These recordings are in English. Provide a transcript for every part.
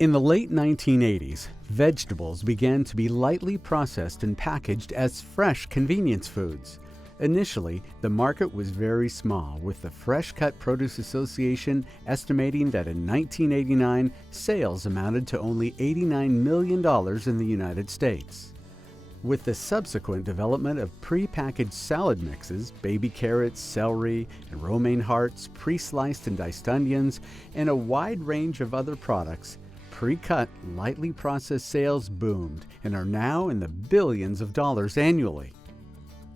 In the late 1980s, vegetables began to be lightly processed and packaged as fresh convenience foods. Initially, the market was very small, with the Fresh Cut Produce Association estimating that in 1989, sales amounted to only $89 million in the United States. With the subsequent development of pre-packaged salad mixes, baby carrots, celery, and romaine hearts, pre-sliced and diced onions, and a wide range of other products, pre-cut, lightly processed sales boomed and are now in the billions of dollars annually.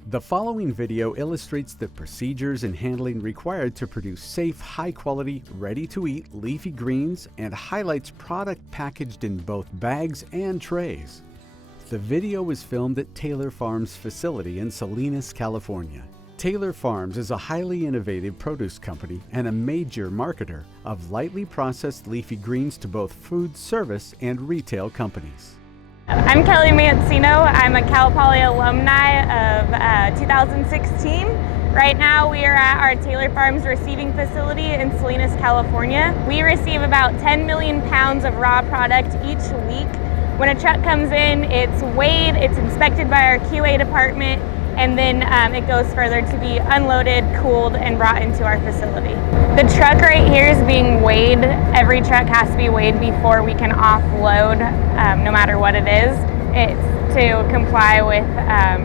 The following video illustrates the procedures and handling required to produce safe, high-quality, ready-to-eat leafy greens and highlights product packaged in both bags and trays. The video was filmed at Taylor Farms facility in Salinas, California. Taylor Farms is a highly innovative produce company and a major marketer of lightly processed leafy greens to both food service and retail companies. I'm Kelly Mancino. I'm a Cal Poly alumni of 2016. Right now we are at our Taylor Farms receiving facility in Salinas, California. We receive about 10 million pounds of raw product each week. When a truck comes in, it's weighed, it's inspected by our QA department, and then it goes further to be unloaded, cooled, and brought into our facility. The truck right here is being weighed. Every truck has to be weighed before we can offload, no matter what it is. It's to comply with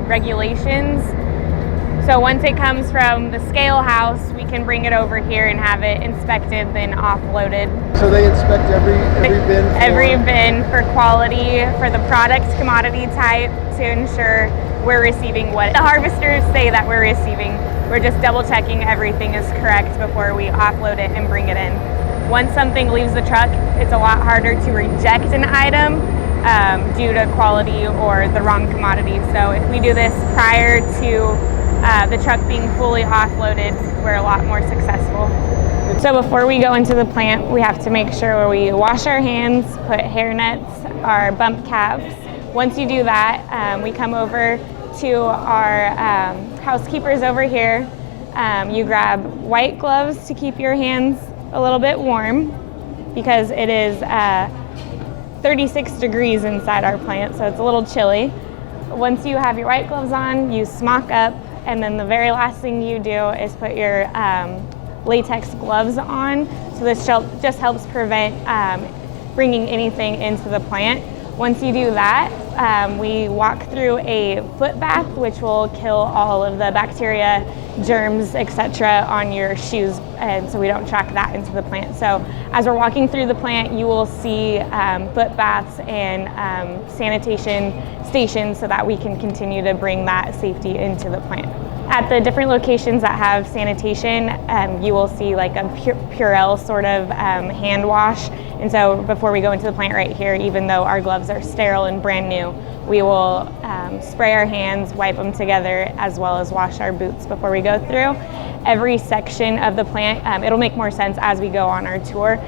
regulations. So once it comes from the scale house, we can bring it over here and have it inspected, then offloaded. So they inspect every bin? Every bin for quality, for the product's commodity type, to ensure we're receiving what the harvesters say that we're receiving. We're just double checking everything is correct before we offload it and bring it in. Once something leaves the truck, it's a lot harder to reject an item due to quality or the wrong commodity. So if we do this prior to the truck being fully offloaded, we're a lot more successful. So before we go into the plant, we have to make sure we wash our hands, put hair nets, our bump caps. Once you do that, we come over to our housekeepers over here. You grab white gloves to keep your hands a little bit warm because it is 36 degrees inside our plant, so it's a little chilly. Once you have your white gloves on, you smock up, and then the very last thing you do is put your latex gloves on. So this just helps prevent bringing anything into the plant. Once you do that, we walk through a foot bath, which will kill all of the bacteria, germs, etc. on your shoes, and so we don't track that into the plant. So as we're walking through the plant, you will see foot baths and sanitation stations so that we can continue to bring that safety into the plant. At the different locations that have sanitation, you will see like a Purell sort of hand wash. And so before we go into the plant right here, even though our gloves are sterile and brand new, we will spray our hands, wipe them together, as well as wash our boots before we go through. Every section of the plant, it'll make more sense as we go on our tour.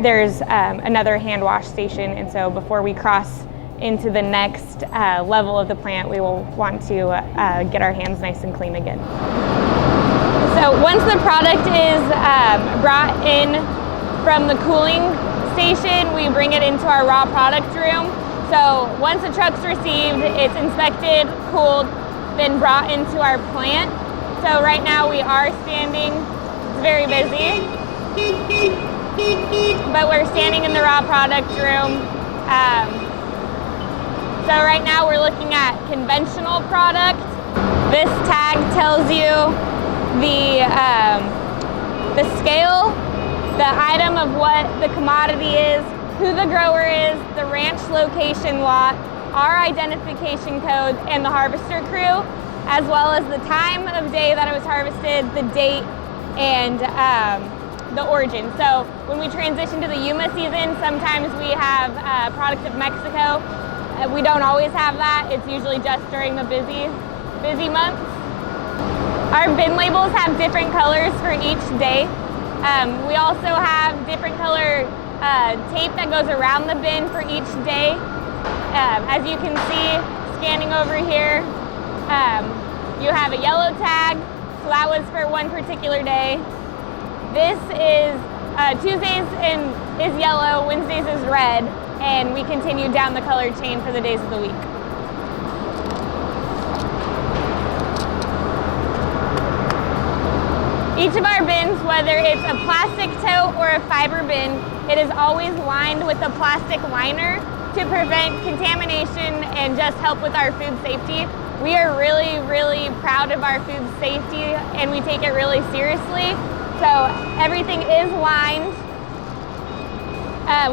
There's another hand wash station, and so before we cross into the next level of the plant, we will want to get our hands nice and clean again. So once the product is brought in from the cooling station, we bring it into our raw product room. So once the truck's received, it's inspected, cooled, then brought into our plant. So right now we are standing, it's very busy, but we're standing in the raw product room. So right now we're looking at conventional product. This tag tells you the scale, the item of what the commodity is, who the grower is, the ranch location lot, our identification codes, and the harvester crew, as well as the time of day that it was harvested, the date, and the origin. So when we transition to the Yuma season, sometimes we have product of Mexico. We don't always have that. It's usually just during the busy months. Our bin labels have different colors for each day. We also have different color tape that goes around the bin for each day. As you can see, scanning over here, you have a yellow tag, so that was for one particular day. This is Tuesdays is yellow, Wednesdays is red, and we continue down the color chain for the days of the week. Each of our bins, whether it's a plastic tote or a fiber bin, it is always lined with a plastic liner to prevent contamination and just help with our food safety. We are really, really proud of our food safety and we take it really seriously. So everything is lined.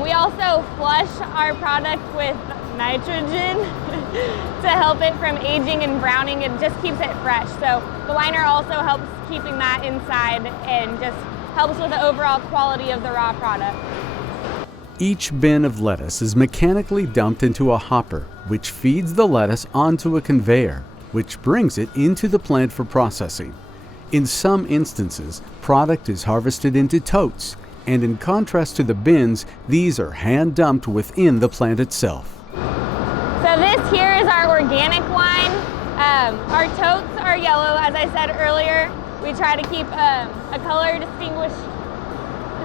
We also flush our product with nitrogen to help it from aging and browning. It just keeps it fresh. So the liner also helps keeping that inside and just helps with the overall quality of the raw product. Each bin of lettuce is mechanically dumped into a hopper, which feeds the lettuce onto a conveyor, which brings it into the plant for processing. In some instances, product is harvested into totes, and in contrast to the bins, these are hand dumped within the plant itself. So this here is our organic line. Our totes are yellow, as I said earlier. We try to keep a color distinguished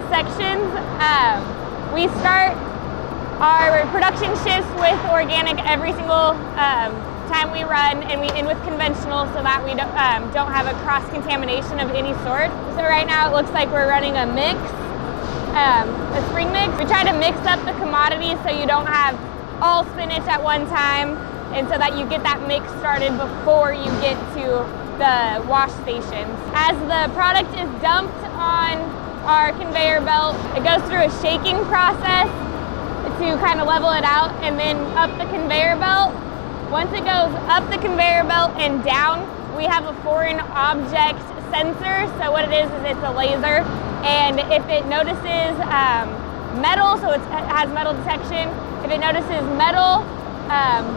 sections. We start our production shifts with organic every single time we run, and we end with conventional so that we don't have a cross-contamination of any sort. So right now it looks like we're running a mix, a spring mix. We try to mix up the commodities so you don't have all spinach at one time, and so that you get that mix started before you get to the wash stations. As the product is dumped on our conveyor belt, it goes through a shaking process to kind of level it out, and then up the conveyor belt. Once it goes up the conveyor belt and down, we have a foreign object sensor. So what it is it's a laser, and if it notices metal, so it has metal detection. If it notices metal,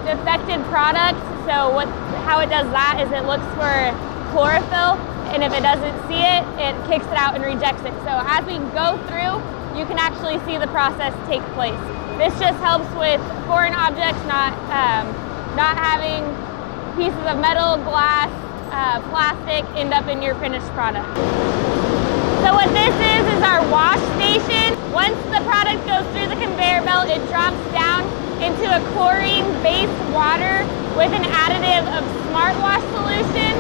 defected products, so how it does that is it looks for chlorophyll, and if it doesn't see it, it kicks it out and rejects it. So as we go through, you can actually see the process take place. This just helps with foreign objects not having pieces of metal, glass, plastic end up in your finished product. So what this is our wash station. Once the product goes through the conveyor belt, it drops down into a chlorine-based water with an additive of SmartWash solution.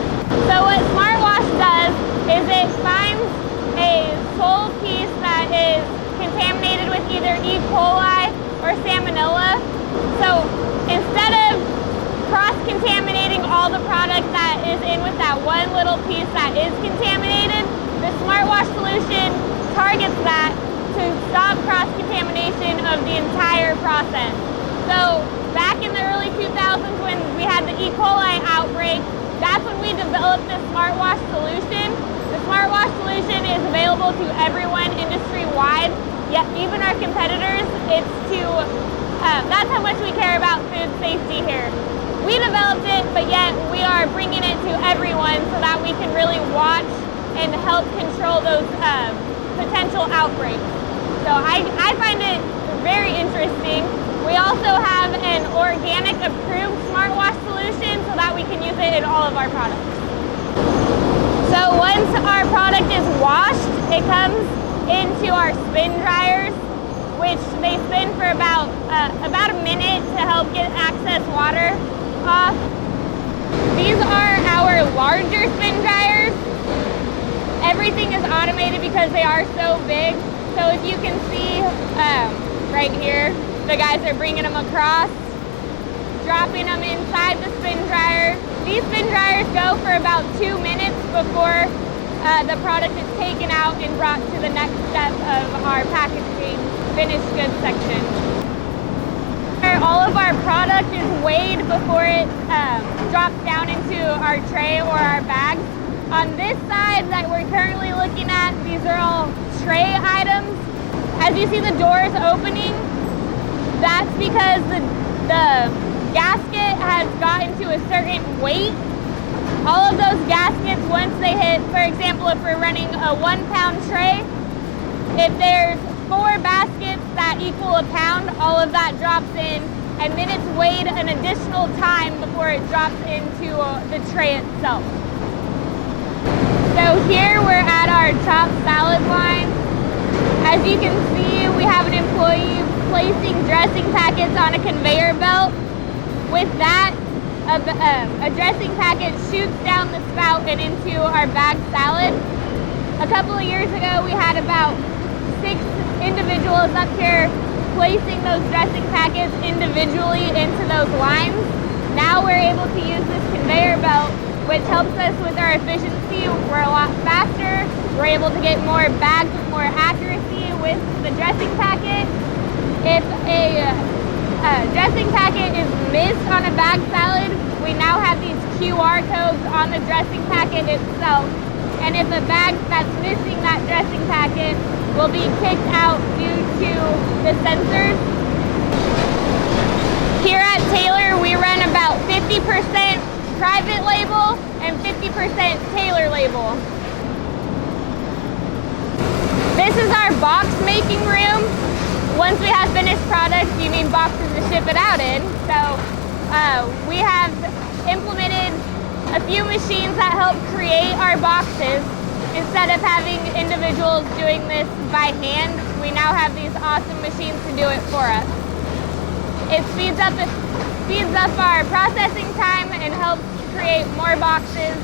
So what SmartWash does is it finds a sole piece that is contaminated with either E. coli or salmonella. So instead of cross-contaminating all the product that is in with that one little piece that is contaminated, the SmartWash solution targets that to stop cross-contamination of the entire process. So back in the early 2000s when we had the E. coli outbreak, that's when we developed the SmartWash solution. The SmartWash solution is available to everyone industry-wide, yet even our competitors. That's how much we care about food safety here. We developed it, but yet we are bringing it to everyone so that we can really watch and help control those potential outbreaks. So I find it very interesting. We also have an organic approved SmartWash solution so that we can use it in all of our products. So once our product is washed, it comes into our spin dryers, which they spin for about a minute to help get excess water off. These are our larger spin dryers. Everything is automated because they are so big. So if you can see right here, the guys are bringing them across, dropping them inside the spin dryer. These spin dryers go for about 2 minutes before the product is taken out and brought to the next step of our packaging finished goods section. All of our product is weighed before it drops down into our tray or our bags. On this side that we're currently looking at, these are all tray items. As you see the doors opening, that's because the gasket has gotten to a certain weight. All of those gaskets, once they hit, for example, if we're running a 1 pound tray, if there's 4 baskets that equal a pound, all of that drops in, and then it's weighed an additional time before it drops into the tray itself. So here we're at our chopped salad line. As you can see, we have an employee placing dressing packets on a conveyor belt. With that, a dressing packet shoots down the spout and into our bagged salad. A couple of years ago, we had about 6 individuals up here placing those dressing packets individually into those lines. Now we're able to use this conveyor belt, which helps us with our efficiency. We're a lot faster. We're able to get more bags with more accuracy with the dressing packet. If a dressing packet is missed on a bagged salad, we now have these QR codes on the dressing packet itself. And if a bag that's missing that dressing packet will be kicked out due to the sensors. Here at Taylor, we run about 50% private label and 50% Taylor label. This is our box making room. Once we have finished products, you need boxes to ship it out in. So we have implemented a few machines that help create our boxes. Instead of having individuals doing this by hand, we now have these awesome machines to do it for us. It speeds up our processing time and helps create more boxes.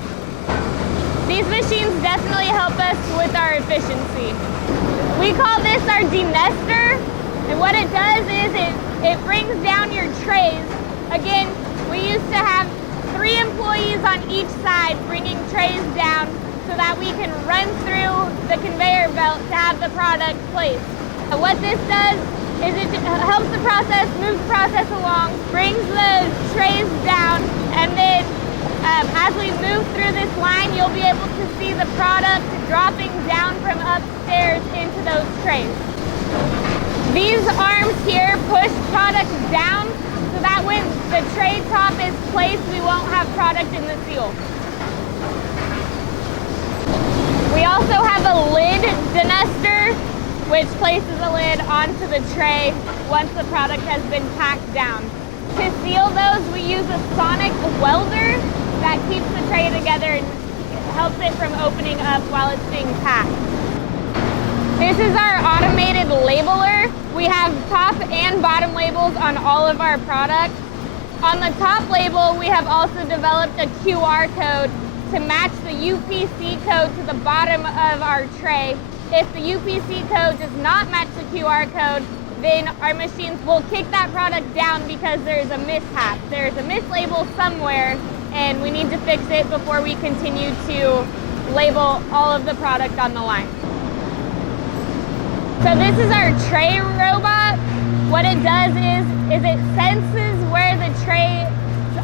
These machines definitely help us with our efficiency. We call this our denester, and what it does is it brings down your trays. Again, we used to have 3 employees on each side bringing trays down so that we can run through the conveyor belt to have the product placed. And what this does is it helps the process, moves the process along, brings the trays down, and then as we move through this line, you'll be able to see the product dropping down from upstairs into those trays. These arms here push product down so that when the tray top is placed, we won't have product in the seal. We also have a lid denester, which places a lid onto the tray once the product has been packed down. To seal those, we use a sonic welder that keeps the tray together and helps it from opening up while it's being packed. This is our automated labeler. We have top and bottom labels on all of our products. On the top label, we have also developed a QR code to match the UPC code to the bottom of our tray. If the UPC code does not match the QR code, then our machines will kick that product down because there's a mishap. There's a mislabel somewhere, and we need to fix it before we continue to label all of the product on the line. So this is our tray robot. What it does is it senses where the trays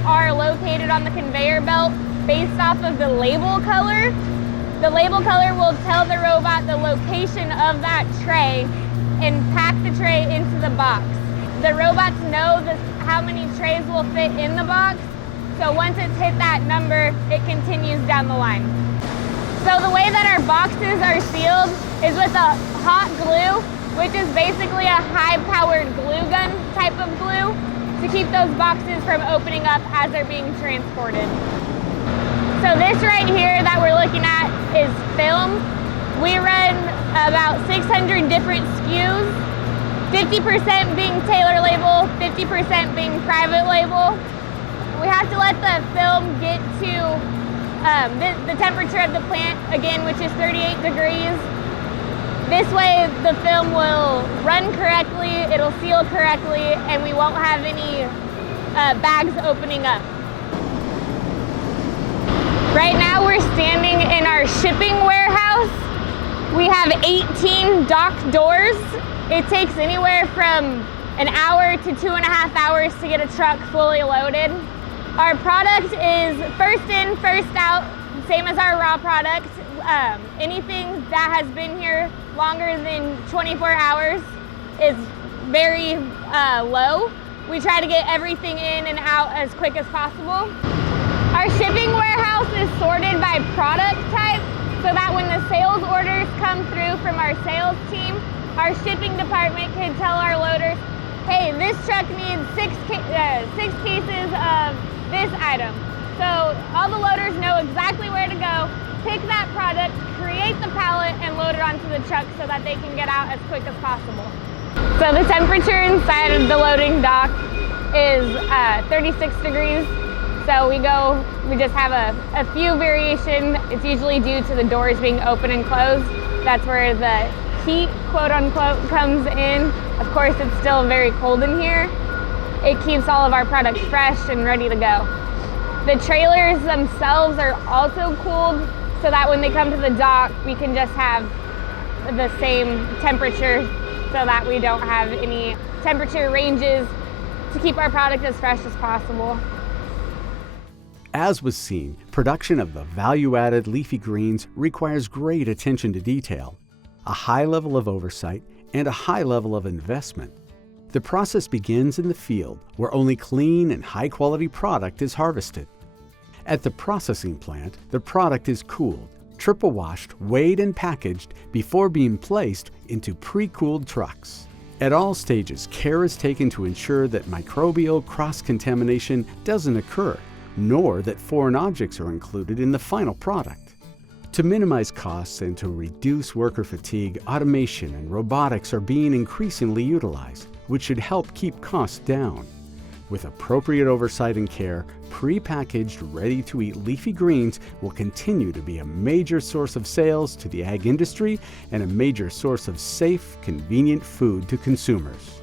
are located on the conveyor belt based off of the label color. The label color will tell the robot the location of that tray and pack the tray into the box. The robots know how many trays will fit in the box, so once it's hit that number, it continues down the line. So the way that our boxes are sealed is with a hot glue, which is basically a high-powered glue gun type of glue to keep those boxes from opening up as they're being transported. So this right here that we're looking at is film. We run about 600 different SKUs, 50% being Taylor label, 50% being private label. We have to let the film get to the temperature of the plant, again, which is 38 degrees. This way the film will run correctly, it'll seal correctly, and we won't have any bags opening up. Right now we're standing in our shipping warehouse. We have 18 dock doors. It takes anywhere from an hour to 2.5 hours to get a truck fully loaded. Our product is first in, first out, same as our raw product. Anything that has been here longer than 24 hours is very low. We try to get everything in and out as quick as possible. Our shipping warehouse is sorted by product type so that when the sales orders come through from our sales team, our shipping department can tell our loaders, hey, this truck needs 6 cases of this item. So all the loaders know exactly where to go, pick that product, create the pallet, and load it onto the truck so that they can get out as quick as possible. So the temperature inside of the loading dock is 36 degrees. So we just have a few variation. It's usually due to the doors being open and closed. That's where the heat, quote unquote, comes in. Of course, it's still very cold in here. It keeps all of our products fresh and ready to go. The trailers themselves are also cooled so that when they come to the dock, we can just have the same temperature so that we don't have any temperature ranges to keep our product as fresh as possible. As was seen, production of the value-added leafy greens requires great attention to detail, a high level of oversight, and a high level of investment. The process begins in the field, where only clean and high-quality product is harvested. At the processing plant, the product is cooled, triple washed, weighed, and packaged before being placed into pre-cooled trucks. At all stages, care is taken to ensure that microbial cross-contamination doesn't occur, nor that foreign objects are included in the final product. To minimize costs and to reduce worker fatigue, automation and robotics are being increasingly utilized, which should help keep costs down. With appropriate oversight and care, pre-packaged, ready-to-eat leafy greens will continue to be a major source of sales to the ag industry and a major source of safe, convenient food to consumers.